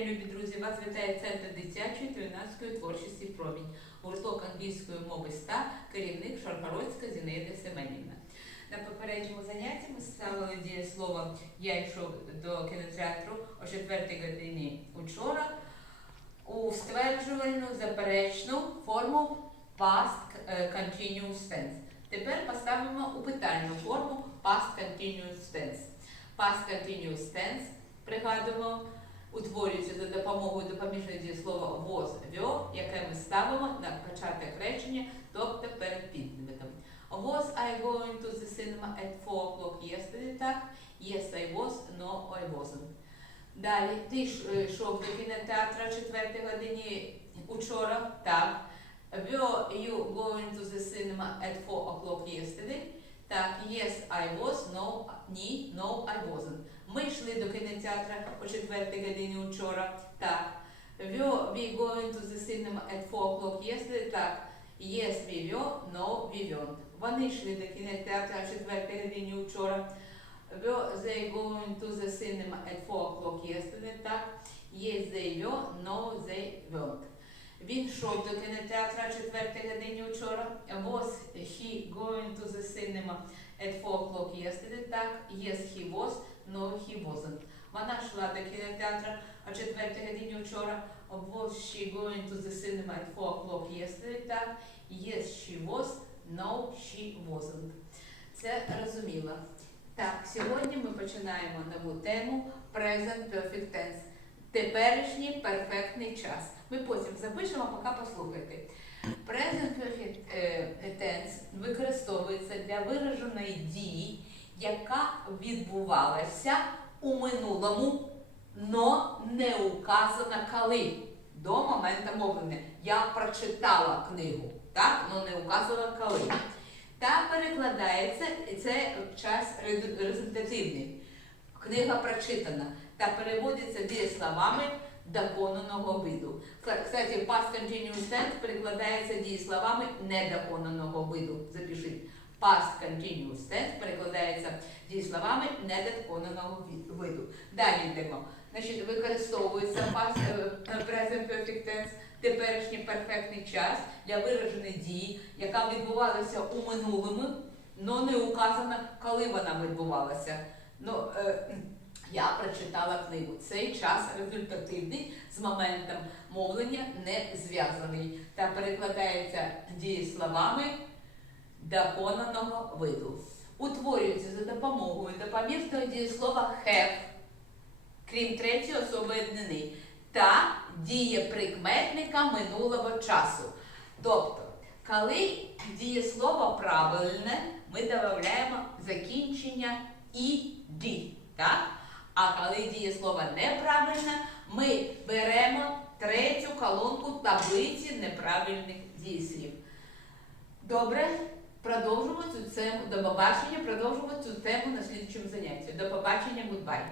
день, любі друзі! Вас вітає Центр дитячої та творчості Промінь, гурток англійської мови ста, керівник Шаргородська Зінаїда Семенівна. На попередньому занятті ми ставили дієслово Я йшов до кінотеатру о 4 годині учора у стверджувальну заперечну форму past continuous tense. Тепер поставимо у питальну форму past continuous tense. Past continuous tense, пригадуємо, утворюється за допомогою допоміжного дієслова was, were, яке ми ставимо на початок речення, тобто перед підметом. Was I going to the cinema at 4 o'clock yesterday? Так. Yes, I was. No, I wasn't. Далі, ти е, йшов до кінотеатра о 4 годині учора? Так. Were you going to the cinema at 4 o'clock yesterday? Так, yes, I was, no, ні, no, I wasn't. Ми йшли до кінотеатра о 4 годині учора. Так. Were we going to the cinema at 4 o'clock yesterday? Так. Yes, we were, no, we weren't. Вони йшли до кінотеатру о 4 годині учора. Were they going to the cinema at 4 o'clock yesterday? Так. Yes, they were, no, they weren't. Він йшов до о 4 годині учора. Was he going to the cinema at 4 o'clock yesterday? Так. Yes, he was, no, he wasn't. Вона йшла до кінотеатру о 4 годині учора. Was she going to the cinema at 4 o'clock yesterday? Так. Yes, she was, no, she wasn't. Це розуміло. Так, сьогодні ми починаємо нову тему Present Perfect Tense. Теперішній перфектний час. Ми потім запишемо, поки послухайте. Present Perfect Tense використовується для вираженої дії, яка відбувалася у минулому, но не указана коли. До моменту мовлення. Я прочитала книгу, так, но не указана коли. Та перекладається це час результативний. Книга прочитана та переводиться дієсловами доконаного виду. Кстати, past continuous tense перекладається дієсловами недоконаного виду. Запишіть. Past continuous tense перекладається дієсловами недоконаного виду. Далі йдемо. Значить, використовується past е, present perfect tense теперішній перфектний час для вираженої дії, яка відбувалася у минулому, але не указано, коли вона відбувалася. Ну, я прочитала книгу. Цей час результативний з моментом мовлення не зв'язаний та перекладається дієсловами доконаного виду. Утворюється за допомогою допоміжного дієслова have, крім третьої особи однини, та дієприкметника минулого часу. Тобто, коли дієслово правильне, ми додаємо дієслово неправильне, ми беремо третю колонку таблиці неправильних дієслів. Добре, продовжимо цю тему. До побачення, продовжимо цю тему на слідчому занятті. До побачення, goodbye.